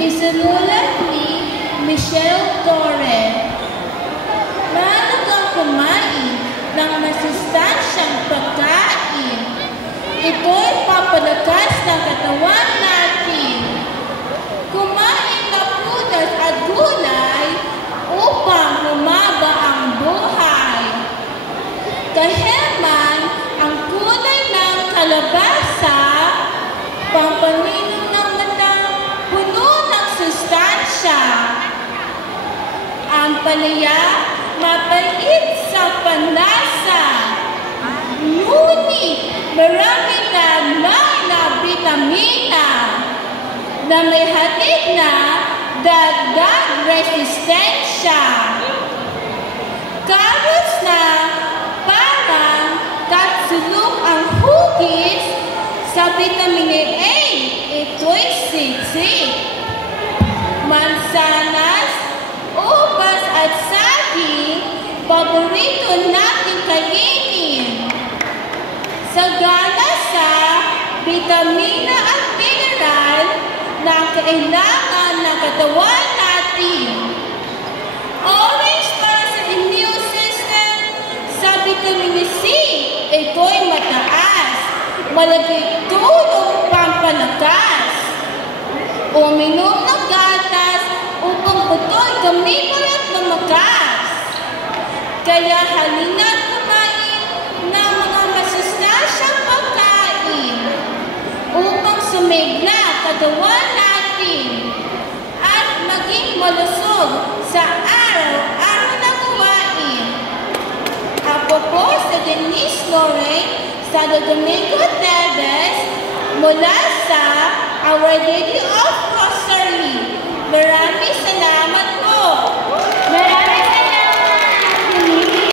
Isinulat ni Michelle Torres. Mahalagang kumain ng masustansyang pagkain. Ito'y papalakas ng katawan natin. Kumain ng prutas at gulay upang humaba ang buhay. Kaheman ang kulay ng kalabasa, pampaninom ng matang puno ng sustansya. Ang palaya, mapait sa panlasa. Ngunit marami na bitamina na may hatid na dagdag resistensya. Carrots na parang tatsulok ang hugis sa vitamin A. Ito'y sisig. Mansanas, ubas at saging, paborito natin kainin. Sagana sa vitamina at mineral na kailangan ng katawan natin. Orange para sa immune system, sa vitamin C, ito'y mataas. Malaking tulong pampalakas. Uminom ng gatas upang buto'y gamimulat ng magas. Kaya halina't kumain ng mga masustansyang pagkain upang sumigla katawan natin at maging malusog sa araw-araw na gawain. Ako po si Denise Lorraine Santo Domingo Teves mula sa Our Lady of